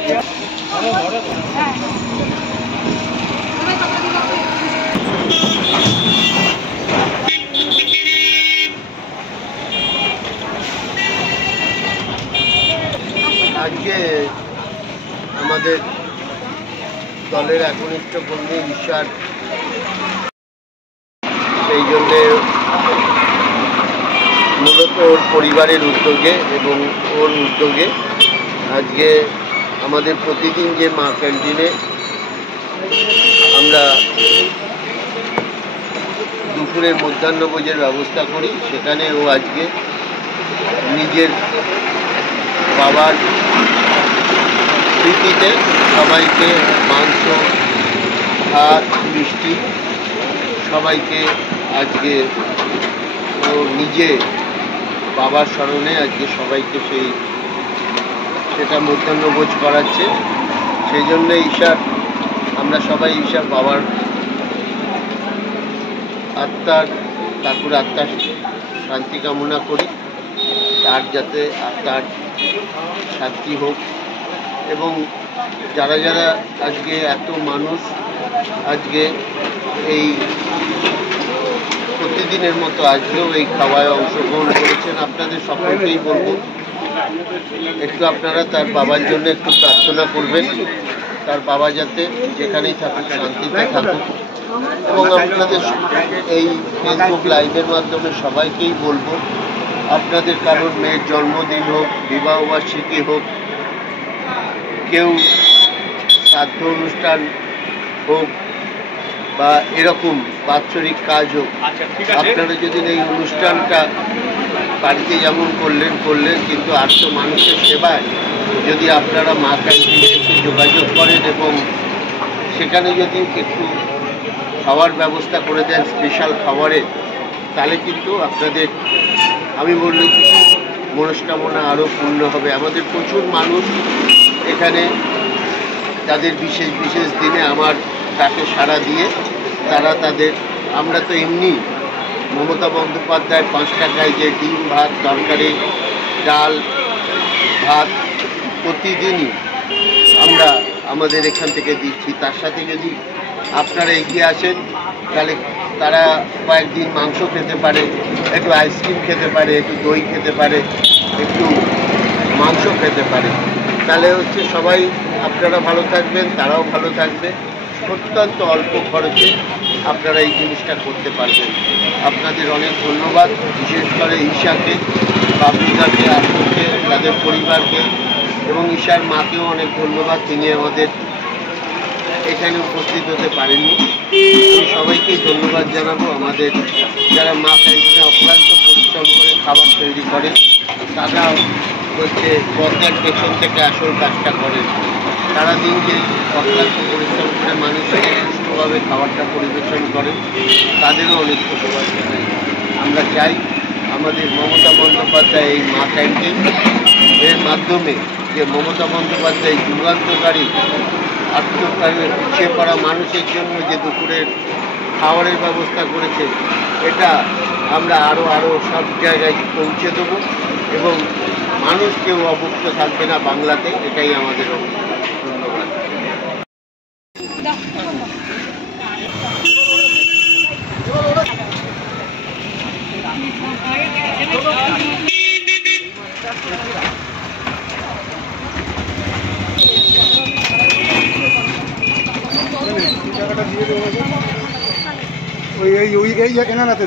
আজকে আমাদের দলের একনিষ্ঠ কর্মী ঈশ্বর সেই জন্যে মূলত ওর পরিবারের উদ্যোগে এবং ওর উদ্যোগে আজকে আমাদের প্রতিদিন যে মা ক্যান্টিনে আমরা দুপুরের মধ্যাহ্নভোজের ব্যবস্থা করি, সেখানে ও আজকে নিজের বাবার স্মৃতিতে সবাইকে মাংস, ভাত, মিষ্টি সবাইকে আজকে ও নিজে বাবার স্মরণে আজকে সবাইকে সেটা মধ্যাহ্নভোজ করাচ্ছে। সেই জন্য আমরা সবাই ঈশার বাবার ঠাকুর আত্মার শান্তি কামনা করি, তার যাতে আত্মার শান্তি হোক। এবং যারা যারা আজকে এত মানুষ আজকে এই প্রতিদিনের মতো আজকেও এই খাওয়ায় অংশগ্রহণ করেছেন, আপনাদের সকলকেই বলবো একটু আপনারা তার বাবার জন্য একটু প্রার্থনা করবেন, তার বাবা যাতে যেখানেই থাকুক শান্তিতে থাকুক। এবং আপনাদের এই ফেসবুক লাইভের মাধ্যমে সবাইকেই বলবো, আপনাদের কারোর মেয়ের জন্মদিন হোক, বিবাহবার্ষিকী হোক, কেউ শ্রাদ্ধ অনুষ্ঠান হোক বা এরকম বাৎসরিক কাজ হোক, আপনারা যদি এই অনুষ্ঠানটা বাড়িতে যেমন করলেন কিন্তু 800 মানুষের সেবায় যদি আপনারা মা ক্যান্টিনে এসে যোগাযোগ করেন এবং সেখানে যদি একটু খাওয়ার ব্যবস্থা করে দেন, স্পেশাল খাবারের, তাহলে কিন্তু আপনাদের আমি বললে কিছু মনস্কামনা আরও পূর্ণ হবে। আমাদের প্রচুর মানুষ এখানে তাদের বিশেষ বিশেষ দিনে আমার ডাকে সাড়া দিয়ে তারা আমরা তো এমনি মমতা বন্দ্যোপাধ্যায় 5 টাকায় যে ডিম, ভাত, তরকারি, ডাল, ভাত প্রতিদিনই আমরা আমাদের এখান থেকে দিচ্ছি। তার সাথে যদি আপনারা এগিয়ে আসেন তাহলে তারা কয়েকদিন মাংস খেতে পারে, একটু আইসক্রিম খেতে পারে, একটু দই খেতে পারে, একটু মাংস খেতে পারে। তাহলে সবাই আপনারা ভালো থাকবেন, তারাও ভালো থাকবে। অত্যন্ত অল্প খরচে আপনারা এই জিনিসটা করতে পারবেন। আপনাদের অনেক ধন্যবাদ, বিশেষ করে ঈশাকে, বাবলিকাকে, আশোককে, তাদের পরিবারকে এবং ঈশার মাকেও অনেক ধন্যবাদ, তিনি আমাদের এখানে উপস্থিত হতে পারেননি। আমি সবাইকেই ধন্যবাদ জানাবো। আমাদের যারা মা ক্যান্টিনে অক্লান্ত পরিশ্রম করে খাবার তৈরি করেন, তারা পর্দার পেছন থেকে আসল কাজটা করেন। সারাদিন যে অক্লান্ত পরিশ্রম করে মানুষের সুষ্ঠুভাবে খাবারটা পরিবেশন করেন, তাদেরও অনেক ধন্যবাদ জানাই। আমরা চাই আমাদের মমতা বন্দ্যোপাধ্যায় এই মা ক্যান্টিন এর মাধ্যমে যে মমতা বন্দ্যোপাধ্যায় যুগান্তকারী পিছিয়ে পড়া মানুষের জন্য যে দুপুরের খাবারের ব্যবস্থা করেছে, এটা আমরা আরও সব জায়গায় পৌঁছে দেবো এবং মানুষ কেউ অভুক্ত থাকবে না বাংলাতে, এটাই আমাদের ধন্যবাদ। ওই এনারাতে